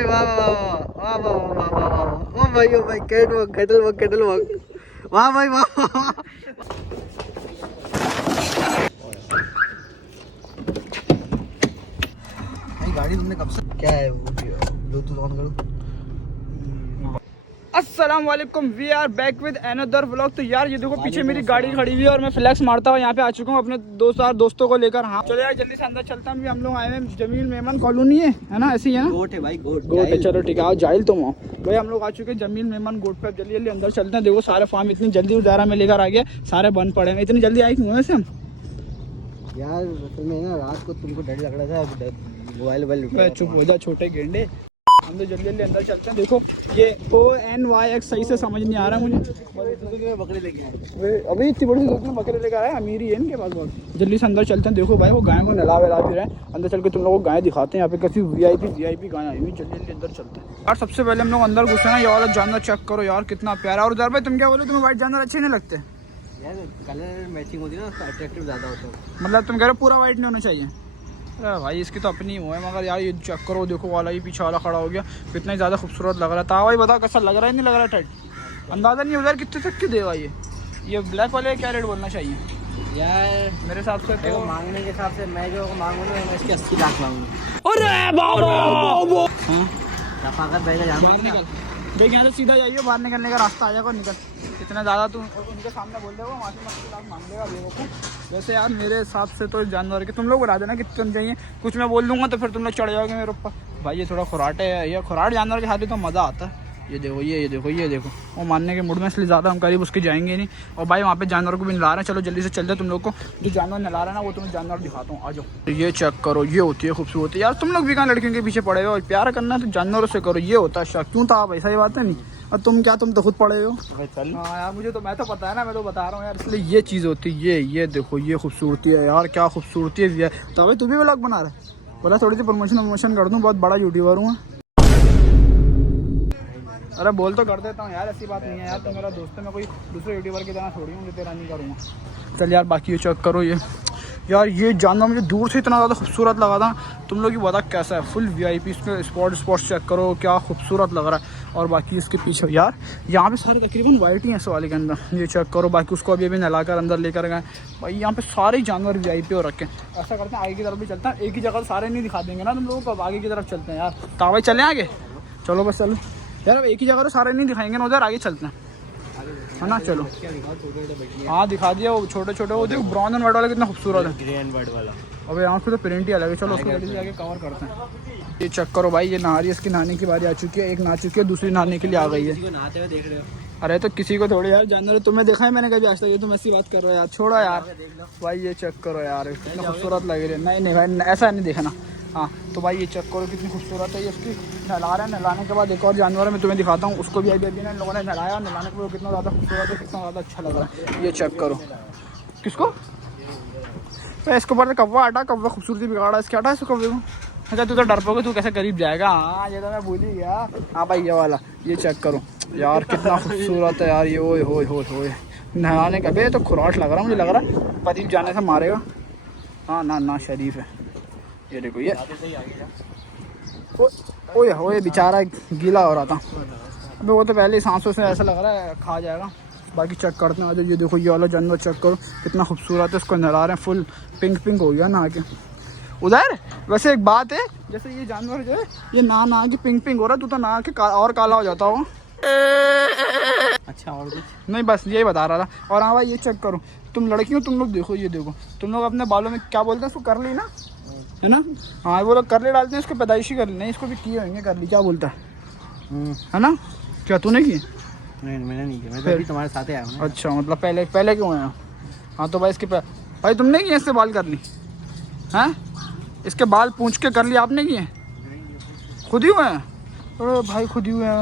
भाई वाह वाह वाह वाह वाह वाह वाह। ओ भाई कैट वर्क कैटल वर्क वाह भाई वाह। गाड़ी तुमने कब से क्या है वो ब्लूटूथ ऑन करो। अस्सलाम वालेकुम, we are back with another vlog. तो यार ये देखो पीछे मेरी गाड़ी खड़ी हुई है और मैं फ्लैक्स मारता हुआ यहाँ पे आ चुका हूँ अपने दोस्तों को लेकर। हाँ चलो यार जल्दी से अंदर चलता हूँ। हम लोग आए हैं जमील मेमन कॉलोनी है ना, ऐसी है ना? गोट है भाई, गोट है। चलो ठीक है, आओ जाहिल तुम आओ भाई। हम लोग आ चुके हैं जमील मेमन गोट पे। जल्दी जल्दी अंदर चलते हैं। देखो सारे फार्म इतनी जल्दी उजारा में लेकर आ गया, सारे बंद पड़े हैं। इतनी जल्दी आई क्यों से हम यार? असल में ना रात को तुमको डर लग रहा था, मोबाइल चुप हो जा छोटे गेंडे। हम तो जल्दी जल्दी अंदर चलते हैं। देखो ये ONYX सही से समझ नहीं आ रहा मुझे। बकरे लेके आए अभी इतनी बड़ी में बकरे लेकर आए, अमीरी है इनके पास बहुत। जल्दी से अंदर चलते हैं। देखो भाई वो गाय को नला वेला भी रहे। अंदर चल के तुम लोगों को गाय दिखाते हैं। यहाँ पे कैसी VIP गाय आई हुई। जल्दी जल्दी अंदर चलते हैं यार। सबसे पहले हम लोग अंदर घुसे ना, ये वाला जानवर चेक करो यार कितना प्यारा। और उधर भाई तुम क्या बोलो, तुम्हें व्हाइट जानवर अच्छे नहीं लगते? यार कलर मैचिंग होती है ना, अट्रैक्टिव ज़्यादा होता है। मतलब तुम कह रहे हो पूरा व्हाइट नहीं होना चाहिए? अरे भाई इसकी तो अपनी वो है, मगर यार ये चेक करो। देखो वाला ही पीछे वाला खड़ा हो गया, कितना ही ज़्यादा खूबसूरत लग रहा था। भाई बताओ कैसा लग रहा है? नहीं लग रहा टाइट? अंदाज़ा नहीं उधर कितने तक की देगा ये ब्लैक वाले क्या रेट बोलना चाहिए यार? मेरे हिसाब से तो मांगने के हिसाब से मैं जो मांगूंगा मैं इसके 80 लाख मांगूंगा। अरे बाबा निकल देख यहाँ से सीधा जाइए, बाहर निकलने का रास्ता आ जाएगा। निकल इतना ज़्यादा तुम उनके सामने बोल रहे हो, वहाँ से 80 लाख मांग लेगा लोगों को। वैसे यार मेरे हिसाब से तो जानवर के तुम लोग बता देना कितने चाहिए। कुछ मैं बोल दूंगा तो फिर तुम लोग चढ़ जाओगे मेरे ऊपर। भाई ये थोड़ा खुराटे है, ये खुराट जानवर के साथ ही तो मज़ा आता है। ये देखो वो मानने के मूड में, इसलिए ज़्यादा हम करीब उसके जाएंगे नहीं। और भाई वहाँ पे जानवर को भी नला रहे हैं। चलो जल्दी से चलते तुम लोग को जो जानवर नला रहा है ना वो तुम्हें जानवर दिखाता हूँ। आ जाओ। ये चेक करो, ये होती है खूबसूरती। यार तुम लोग भी कहाँ लड़कियों के पीछे पड़े हो? प्यार करना है तो जानवरों से करो, ये होता है शक। क्यों था भाई? सही बात है नहीं? और तुम क्या, तुम तो खुद पड़े हो। हाँ यार मुझे तो, मैं तो पता है ना, मैं तो बता रहा हूँ यार। इसलिए ये चीज़ होती है। ये देखो ये खूबसूरती है यार, क्या खूबसूरती है। तो भाई तू भी व्लॉग बना रहा है? बोला थोड़ी सी प्रमोशन कर दूँ, बहुत बड़ा यूट्यूबर हूँ। अरे बोल तो कर देता हूँ यार, ऐसी बात नहीं है यार। तो मेरा दोस्त है, मैं कोई दूसरे यूट्यूबर की तरह थोड़ी हूँ जो तेरा नहीं करूँगा। चल यार बाकी ये चेक करो। ये यार ये जानवर मुझे दूर से इतना ज़्यादा खूबसूरत लगा था। तुम लोग ही बता कैसा है। फुल VIP इसके स्पॉट चेक करो, क्या खूबसूरत लग रहा है। और बाकी इसके पीछे यार यहाँ पे सारे तकरीबन वाइट ही हैं इस वाले के अंदर। ये चेक करो। बाकी उसको अभी नहलाकर अंदर लेकर गए भाई। यहाँ पे सारे जानवर VIP हो रखे हैं। ऐसा करते हैं आगे की तरफ भी चलते हैं। एक ही जगह सारे नहीं दिखा देंगे ना तुम लोगों को, अब आगे की तरफ चलते हैं यार। तो भाई चलें आगे? चलो बस चलो यार, अब एक ही जगह तो सारे नहीं दिखाएंगे ना, उधर आगे चलते हैं है ना। चलो हाँ दिखा दिया वो छोटे छोटे। वो देखो ब्राउन एंड वाइट वाला कितना खूबसूरत है। ग्रे एंड वाइट वाला। अब यहाँ पे तो प्रिंट ही अलग है। चलो उसको जल्दी से आगे कवर करते हैं। ये चेक करो भाई, ये नहा रही है। इसकी नहाने की बारी आ चुकी है। एक नहा चुकी है, दूसरी नहाने के लिए आ गई है। नहाते हुए देख रहे हो? अरे तो किसी को थोड़ी यार जानवर तुम्हें देखा है मैंने कभी आज तक? ये तुम ऐसी बात कर रहे हो यार, छोड़ो यार। भाई ये चेक करो यार, कितना खूबसूरत लग रही है। नहीं भाई ऐसा नहीं देखना। हाँ तो भाई ये चेक करो कितनी खूबसूरत है ये। इसकी नहला रहे हैं, नहलाने के बाद एक और जानवर मैं तुम्हें दिखाता हूँ। उसको भी अभी इन लोगों ने नहलाया, नहलाने के बाद कितना ज़्यादा खूबसूरत है, कितना ज़्यादा अच्छा लग रहा है। ये चेक करो। किसको? तो इसके ऊपर कौवा हटा, कौवा खूबसूरती बिगाड़ा इसके। हटा इसको कौवे को। अच्छा तू तो डर पोगे, तू कैसे करीब जाएगा? हाँ ये तो मैं भूल ही गया। हाँ भाई ये वाला, ये चेक करो यार कितना खूबसूरत है यार ये। ओए होए होए होए, नहाने का भी तो खुराट लग रहा, मुझे लग रहा है परीब जाने से मारेगा। हाँ ना शरीफ है। ये देखो ये ओए होए बेचारा गीला हो रहा था। अबे वो तो पहले ही सांसों से ऐसा लग रहा है खा जाएगा। बाकी चेक करते हैं। ये देखो ये वाला जानवर चेक करो कितना खूबसूरत है। इसको नहला रहे हैं, फुल पिंक हो गया नहा के। उधर वैसे एक बात है, जैसे ये जानवर जो है ये नहा के पिंक हो रहा है, तू तो नहा के और काला हो जाता हो। अच्छा और कुछ नहीं बस यही बता रहा था। और हाँ भाई ये चेक करो, तुम लड़की हो, तुम लोग देखो ये देखो। तुम लोग अपने बालों में क्या बोलते हैं उसको? कर ली ना, है ना? हाँ वो लोग कर ले डालते हैं इसको, पैदाइशी कर ली। नहीं इसको भी किए होंगे कर ली, क्या बोलता है ना? क्या तूने की? नहीं मैंने नहीं किया, मैं तो अभी तुम्हारे साथ आया हूँ। अच्छा मतलब पहले क्यों आया? हाँ तो भाई इसके भाई तुमने किए इससे बाल कर ली हैं? इसके बाल पूंछ के कर लिए आपने किए? खुद ही हुए हैं? अरे भाई खुद ही हुए हैं।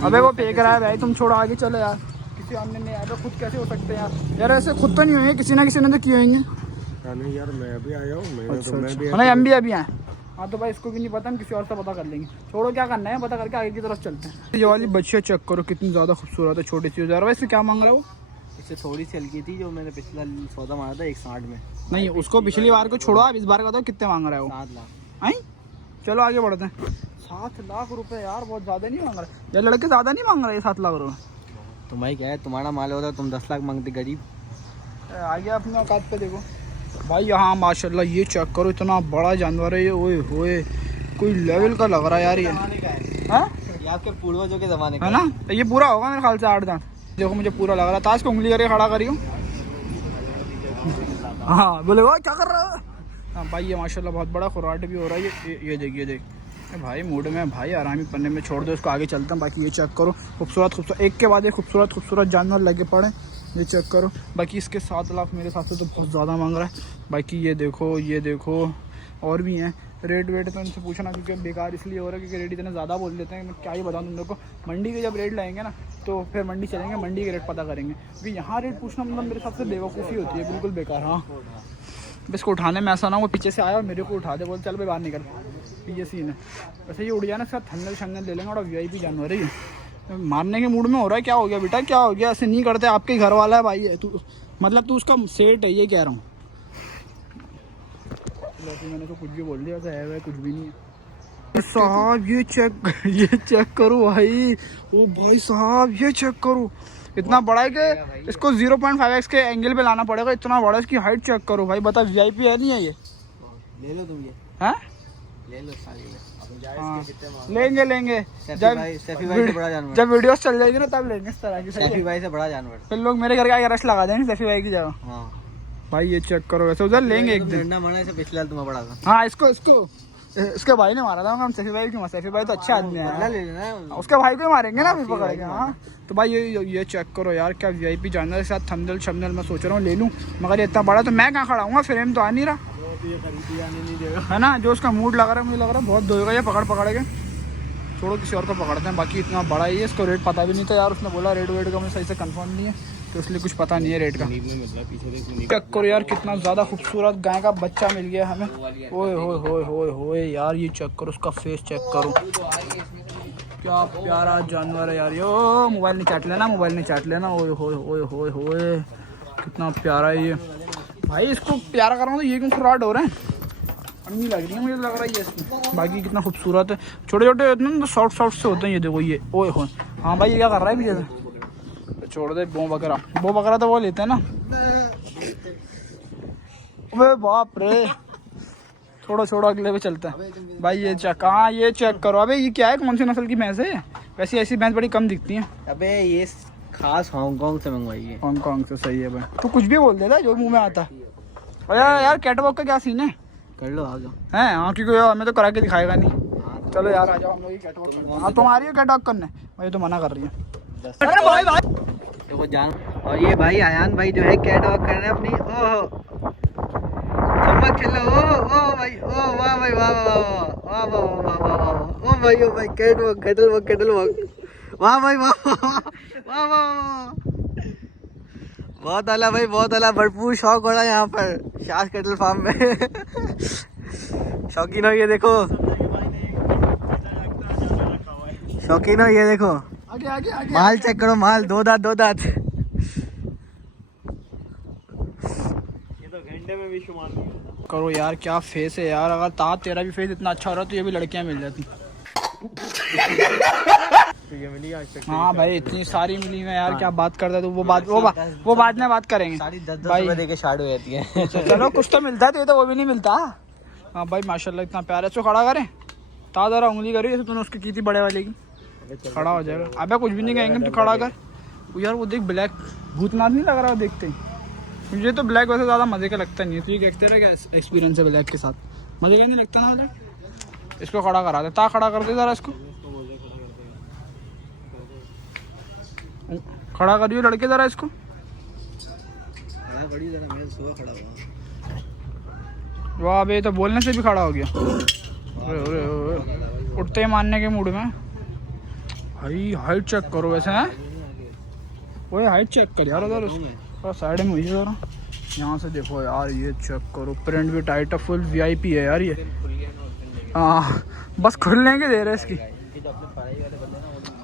अबे वो फेंक रहा है भाई, तुम छोड़ो आगे चलो यार। किसी हमने नहीं आया खुद कैसे हो सकते हैं यार? ऐसे खुद तो नहीं हुए, किसी ना किसी ने तो किए होंगे। नहीं यार मैं अभी आया हूँ। नहीं हम भी अभी आए। हाँ तो भाई इसको भी नहीं पता, हम किसी और से पता कर लेंगे। छोड़ो क्या करना है, पता करके आगे की तरफ चलते हैं। ये वाली बच्चियाँ चेक करो कितनी ज़्यादा खूबसूरत है, छोटी सी। भाई इससे क्या मांग रहा है वो? इससे थोड़ी सी हल्की थी जो मैंने पिछला सौदा मारा था 160 में। नहीं उसको पिछली बार को छोड़ो, आप इस बार का तो कितने मांग रहा है वो? 7 लाख। आई चलो आगे बढ़ते हैं। 7 लाख रुपए यार बहुत ज़्यादा नहीं मांग रहे यार, लड़के ज़्यादा नहीं मांग रहे 7 लाख रुपए। तुम्हारी क्या है, तुम्हारा माल होता तुम 10 लाख मांगते गरीब। आगे अपने औकात पे देखो भाई। यहाँ माशाल्लाह ये चेक करो, इतना बड़ा जानवर है ये, ओए होए कोई लेवल का लग रहा है यार ये। हाँ ये आपके पूर्वजों के ज़माने का है ना, तो ये पूरा होगा मेरे ख्याल से 8 दांत। देखो मुझे पूरा लग रहा है। ताज को उंगली करके खड़ा करियो। हाँ बोले वो क्या कर रहा है। हाँ भाई ये माशाल्लाह बहुत बड़ा खुराट भी हो रहा है ये देख ये देख भाई मूड में भाई, आरामी पन्ने में छोड़ दो इसको, आगे चलता हूँ। बाकी ये चेक करो, खूबसूरत खूबसूरत एक के बाद एक खूबसूरत खूबसूरत जानवर लगे पड़े, ये चेक करो। बाकी इसके 7 लाख मेरे हिसाब से तो बहुत ज़्यादा मांग रहा है। बाकी ये देखो और भी हैं। रेट वेट तो इनसे पूछना क्योंकि बेकार इसलिए हो रहा है क्योंकि रेट इतने ज़्यादा बोल देते हैं। मैं क्या ही बताऊँ तुम लोग को। मंडी के जब रेट लाएंगे ना तो फिर मंडी चलेंगे, मंडी के रेट पता करेंगे। क्योंकि यहाँ रेट पूछना मतलब मेरे हिसाब से बेवकूफ़ी होती है, बिल्कुल बेकार। हाँ इसको उठाने में ऐसा ना, वो पीछे से आया और मेरे को उठा दे, बोल चल भाई बाहर निकल, ये सीन है। वैसे ये उड़ जाना इसका थंडल शंडल ले लेंगे। और VIP जानवर है ये, मारने के मूड में हो रहा है। क्या हो गया बेटा, क्या हो गया, ऐसे नहीं करते, आपके घर वाला है भाई, तू मतलब तू उसका सेठ है, ये कह रहा हूँ। मैंने तो कुछ भी बोल दिया, वैसे है कुछ भी नहीं है। साहब ये चेक करो भाई, ओ भाई साहब ये चेक करो, इतना बड़ा है कि इसको 0.5x के एंगल पे लाना पड़ेगा, इतना बड़ा। इसकी हाइट चेक करो भाई, बता VIP है नहीं है ये। ले लो तुम ये, हैं ले लो सारी। हाँ लेंगे सैफी भाई से बड़ा जानवर, जब वीडियोस चल जाएगी ना तब लेंगे इस तरह की। सैफी भाई से बड़ा जानवर, फिर लोग मेरे घर के अरेस्ट लगा देंगे सैफी भाई की जगह। हाँ भाई ये चेक करो, वैसे उधर लेंगे एक दिन। मरना से पिछले तुम्हें बड़ा था। हाँ इसके भाई ने मारा था। हम सैफी भाई क्यों, सैफी भाई तो अच्छे आदमी है, ले लेना, उसके भाई को ही मारेंगे ना फिर पकड़ के। हाँ तो भाई ये चेक करो यार, क्या VIP जानवर के साथ थंबनेल शमनेल मैं सोच रहा हूँ ले लूँ, मगर ये इतना बड़ा तो मैं कहाँ खड़ा हूँ, फ्रेम तो आ नहीं रहा है ना। जो उसका मूड लग रहा है, मुझे लग रहा है बहुत धोएगा ये पकड़ के। छोड़ो किसी और को पकड़ते हैं। बाकी इतना बड़ा ही है, इसको रेट पता भी नहीं था यार, उसने बोला रेट वेट का मुझे सही से कंफर्म नहीं है, तो इसलिए कुछ पता नहीं है रेट का। चेक करो यार कितना ज़्यादा खूबसूरत गाय का बच्चा मिल गया हमें। ओए होए यार ये चेक करो, उसका फेस चेक करो, क्या प्यारा जानवर है यार। यो मोबाइल नहीं चाट लेना। ओए होए कितना प्यारा है ये भाई। इसको प्यारा कर रहा हूँ तो ये क्यों खुराट हो रहे हैं, नहीं लग रही है मुझे, लग रहा है ये इसमें। बाकी कितना खूबसूरत है, छोटे छोटे इतने तो सॉफ्ट से होते हैं ये देखो ये। ओए हो हाँ भाई ये क्या कर रहा है पीछे से, छोड़ दे। बो बकरा तो वो लेते हैं ना। अबे बाप रे, छोड़ो अगले पे चलता है भाई। ये चेक, हाँ ये चेक करो। अबे ये क्या है, कौन सी नस्ल की भैंस है? वैसे ऐसी भैंस बड़ी कम दिखती हैं। अबे ये खास हांगकांग से मंगवाई है। हांगकांग से, सही है भाई। तू कुछ भी बोल देता जो मुंह में आता। और यार कैटवॉक का क्या सीन है, कर लो आ जाओ। हैं हाँ क्योंकि हमें तो करा के दिखाएगा नहीं। चलो यार आ जाओ, हम लोग कैटवॉक करने। हाँ तुम आ रही हो कैटवॉक करने, भाई तो मना कर रही है। अरे भाई तो वो जान। और ये भाई आयान भाई जो है कैटवॉक कर रहे हैं अपनी। ओहो चम्मच खेलो। ओ भाई, ओ वाह भाई, वाह ओ भाई कैटवॉक वाह भाई, वाह बहुत आला भाई, बहुत आला। भरपूर शौक हो रहा है यहाँ पर शास कैटल फार्म में। शौकीन हो ये देखो, शौकीन हो ये देखो। आगे माल चेक करो, माल दो दांत। ये तो घंटे में भी शुमार करो यार, क्या फेस है यार। अगर तेरा भी फेस इतना अच्छा हो रहा तो ये भी लड़कियां मिल जाती। हाँ भाई इतनी सारी मिली है यार, क्या बात करता है तो वो बाद में बात करेंगे। सारी 10 रुपए देके शार्ट हो जाती है। चलो कुछ तो मिलता है, तो वो भी नहीं मिलता। हाँ भाई माशाल्लाह इतना प्यारा। इसको खड़ा करें, जरा उंगली करी जैसे तूने उसकी की थी बड़े वाले की, खड़ा हो जाएगा। अबे कुछ भी नहीं कहेंगे, तू खड़ा कर। यार वो देख ब्लैक भूतनाथ नहीं लग रहा देखते ही। मुझे तो ब्लैक वैसे ज़्यादा मज़े का लगता नहीं है, तो ये देखते रहे क्या एक्सपीरियंस है ब्लैक के साथ, मज़े का नहीं लगता ना ब्लैक। इसको खड़ा करा दे, खड़ा कर दे ज़रा इसको, खड़ा करियो लड़के ज़रा इसको। वाह बे तो बोलने से भी खड़ा हो गया। उठते ही मारने के मूड में। भाई हाइट चेक करो वैसे है, वो हाइट चेक कर यार उधर उसका साइड में हुई है जरा। यहाँ से देखो यार, ये चेक करो, प्रिंट भी टाइट है, फुल VIP है यार ये। हाँ बस खुलने के दे रहे इसकी।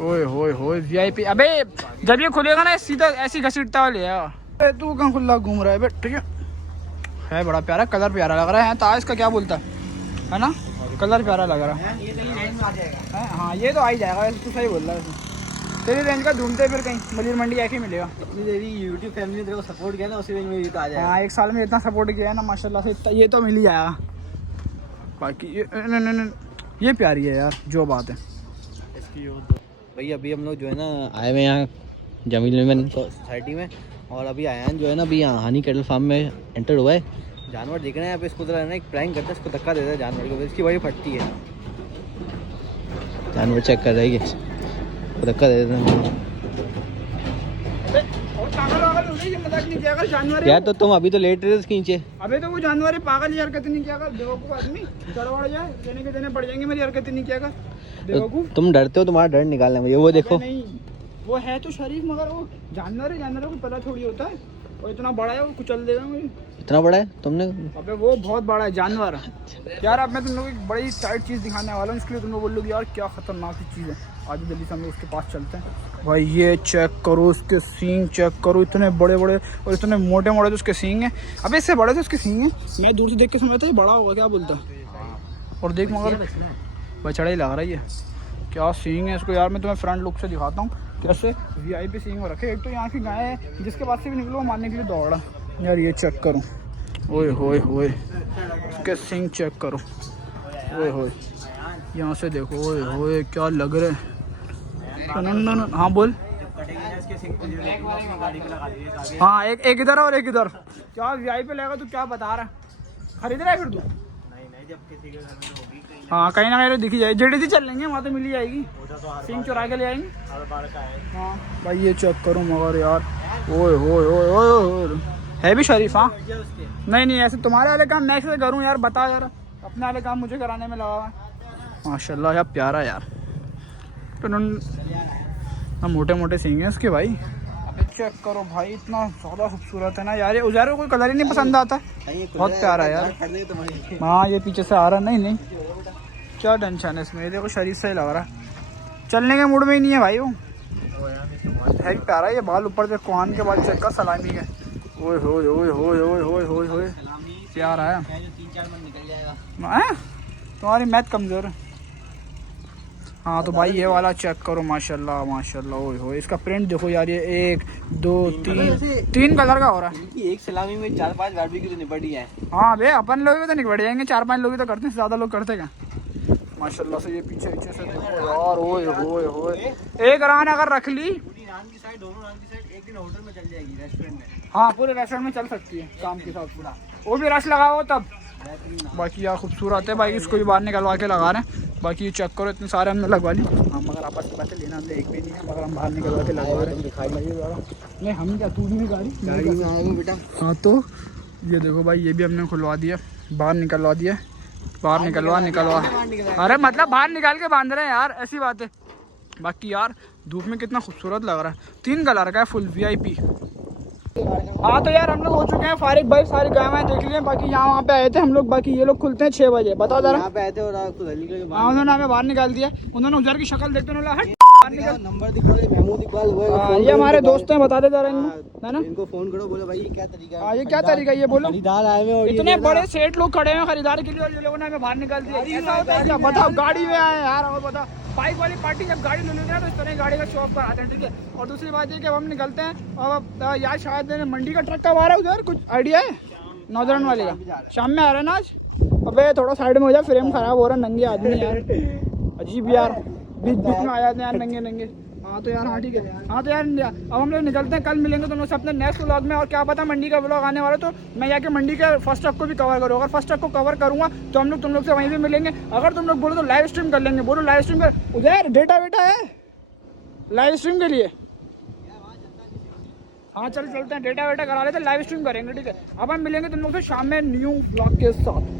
ओए होए VIP। अबे जब ये खुलेगा ना सीधा ऐसी घसीटता वाले यार। तू कहाँ खुला घूम रहा है बेट, ठीक है बड़ा प्यारा, कलर प्यारा लग रहा है। ताज का क्या बोलता है ना, कलर प्यारा लग रहा है। ये तेरी रेंज में आ जाएगा। हाँ ये तो आ ही जाएगा, वैसे तू सही बोल रहा है। तेरी रेंज का ढूंढते फिर कहीं मलिर मंडी आके मिलेगा। इतनी तेरी यूट्यूब फैमिली ने तेरे को सपोर्ट किया ना, उसी रेंज में ये तो आ जाएगा। हाँ 1 साल में इतना सपोर्ट किया है ना माशाल्लाह से, ये तो मिल ही जाएगा। बाकी ये प्यारी है यार, जो बात है। भाई अभी हम लोग जो है ना आए हुए यहाँ जमील मेमन सोसाइटी में, और अभी आयान जो है ना अभी यहाँ हनी कैटल फार्म में एंटर हुआ है। जानवर देख रहे हैं यहाँ पे, इसको जरा ना एक प्रैंक करता है, इसको धक्का देता है जानवर को, इसकी बड़ी फटती है। जानवर चेक कर रही है, इसको धक्का दे देता है। जानवर यार तो तुम अभी तो लेट रहे थे इसके नीचे। अबे तो वो जानवर है, पागल हरकत नहीं किया कर, बेवकूफ आदमी। चढ़ जाए देने के देने पड़ जाएंगे, मेरी हरकत नहीं किया कर बेवकूफ। तुम डरते हो, तुम्हारा डर निकालना मुझे। वो देखो नहीं वो है तो शरीफ, मगर वो जानवर है, जानवरों को पता थोड़ी होता है। और इतना बड़ा है वो, कुचल देगा मुझे। इतना बड़ा है तुमने? अबे वो बहुत बड़ा है जानवर। यार अब मैं तुम लोग एक बड़ी टाइट चीज़ दिखाने वाला हूँ, इसके लिए तुम लोग बोल लोगे यार क्या खतरनाक चीज़ है। आज जल्दी से हम लोग उसके पास चलते हैं। भाई ये चेक करो, उसके सींग चेक करो, इतने बड़े बड़े और इतने मोटे मोटे तो उसके सींग हैं। अबे इससे बड़े तो उसके सींग हैं, मैं दूर से देख के समझता था ये बड़ा होगा, क्या बोलता। और देख मगर बछड़ा ही लग रहा है ये, क्या सींग है इसको। यार मैं तुम्हें फ्रंट लुक से दिखाता हूँ कैसे VIP सींग हो रखे। एक तो यहाँ की गाय है, जिसके पास से भी निकलो मारने के लिए दौड़ा। यार ये चेक करो, ओए होए होए, उसके सींग चेक करो, ओए होए, यहाँ से देखो, ओए होए क्या लग रहे हैं। हाँ बोल। हाँ एक इधर और एक इधर। क्या VIP लेगा तू, क्या बता रहा है? खरीद रहा है फिर तू? नहीं जब किसी के घर में होगी कहीं हाँ कहीं ना कहीं दिखी जाए, JDC चल लेंगे, वहाँ तो मिल ही जाएगी। सिंह चुरा के ले आएंगे। हाँ भाई ये चेक करो मगर यार, ओए होए होए ओए, है भी शरीफ। हाँ नहीं ऐसे तुम्हारे वाले काम मैं कैसे करूँ यार, बता यार। अपने वाले काम मुझे कराने में लगा हुआ है। माशाल्लाह यार प्यारा यार, तो मोटे मोटे सींग हैं इसके भाई। अबे चेक करो भाई, इतना ज़्यादा खूबसूरत है ना यार। ये उजारे को कोई कलर ही नहीं पसंद आता, बहुत प्यारा है यार। हाँ ये पीछे से आ रहा, नहीं क्या टेंशन है इसमें। ये देखो शरीर से ही लग रहा है, चलने के मूड में ही नहीं है भाई वो। है भी प्यारा, ये बाल ऊपर से कुहान के बाल चेक कर, सलामी के। ओए होए होए होए होए होए होए होए, प्यारा है। 3-4 मन निकल जाएगा। तुम्हारी मैथ कमज़ोर है। हाँ तो भाई ये वाला चेक करो, माशाल्लाह माशाल्लाह, ओए होए इसका प्रिंट देखो यार। ये 1 2 3 कलर का हो रहा है। एक सलामी में 4-5 बारबी की तो निपट ही है। हाँ भे अपन लोग भी तो निकल जाएंगे, 4-5 लोग ही तो करते हैं, ज़्यादा लोग करते क्या माशाल्लाह से। ये पीछे से देखो यार, ओए होए होए, एक रान अगर रख ली दोनों रान की साइड एक दिन होटल में चल जाएगी, रेस्टोरेंट में। हाँ पूरे रेस्टोरेंट में चल सकती है काम के साथ पूरा, वो भी रश लगा हो तब। बाकी यार खूबसूरत है भाई, इसको भी बाहर निकलवा के लगा रहे हैं। बाकी ये चेक करो, इतने सारे हमने लगवा ली। हाँ मगर आपस की बातें लेना हमने एक भी नहीं है, मगर हम बाहर निकलवा के लगा रहे हैं। दिखाई नहीं हम क्या, तू भी गाड़ी में आएंगे बेटा। हाँ तो ये देखो भाई, ये भी हमने खुलवा दिया, बाहर निकलवा दिया। बाहर निकलवा अरे मतलब बाहर निकाल के बांध रहे हैं यार, ऐसी बात है। बाकी यार धूप में कितना खूबसूरत लग रहा है, 3 कलर का है, फुल VIP। हाँ तो यार हम लोग हो चुके हैं फारिग भाई, सारी गायें देख लिए। बाकी यहाँ वहाँ पे आए थे हम लोग, बाकी ये लोग खुलते हैं 6 बजे। बताओ जरा। यहाँ पे आए थे और हाँ उन्होंने हमें बाहर निकाल दिया। उन्होंने उजर की शक्ल देखते उन्होंने नंबर महमूद इकबाल, ये हमारे दोस्त हैं, बता दे जरा इनको, है ना। इनको फोन करो, बोलो भाई ये क्या तरीका है। हाँ ये क्या तरीका है, ये बोलो। खरीदार आए हुए और इतने बड़े सेठ लोग खड़े हैं खरीदार के लिए, और ये लोगों ने हमें बाहर निकाल दिया। ऐसा होता है क्या? बताओ, गाड़ी में आए यार। और बताओ बाइक वाली पार्टी जब गाड़ी ले लेते हैं तो इस तरह गाड़ी का शॉप पर आते हैं, ठीक है। और दूसरी बात ये कि हम निकलते हैं और यार शायद मंडी का ट्रक कब आ रहा है उधर, कुछ आइडिया है? नौजवान वाले का शाम में आ रहा है ना आज। अबे थोड़ा साइड में हो जाए, फ्रेम खराब हो रहा है। नंगे आदमी यार, अजीब यार, बीच में आ जाते हैं यार नंगे। हाँ तो यार, हाँ ठीक है। हाँ तो यार अब हम लोग निकलते हैं, कल मिलेंगे तुम लोग से अपने नेक्स्ट व्लॉग में। और क्या पता मंडी का व्लॉग आने वाला, तो मैं जाके मंडी के फर्स्ट ट्रक को भी कवर करूँ। अगर फर्स्ट ट्रक को कवर करूँगा तो हम लोग तुम लोग से वहीं भी मिलेंगे। अगर तुम लोग बोलो तो लाइव स्ट्रीम कर लेंगे। बोलो लाइव स्ट्रीम कर। उधर डेटा वेटा है लाइव स्ट्रीम के लिए? हाँ चलते हैं, डेटा वेटा करा लेते, लाइव स्ट्रीम करेंगे, ठीक है। अब हम मिलेंगे तुम लोग से शाम में न्यू व्लॉग के साथ।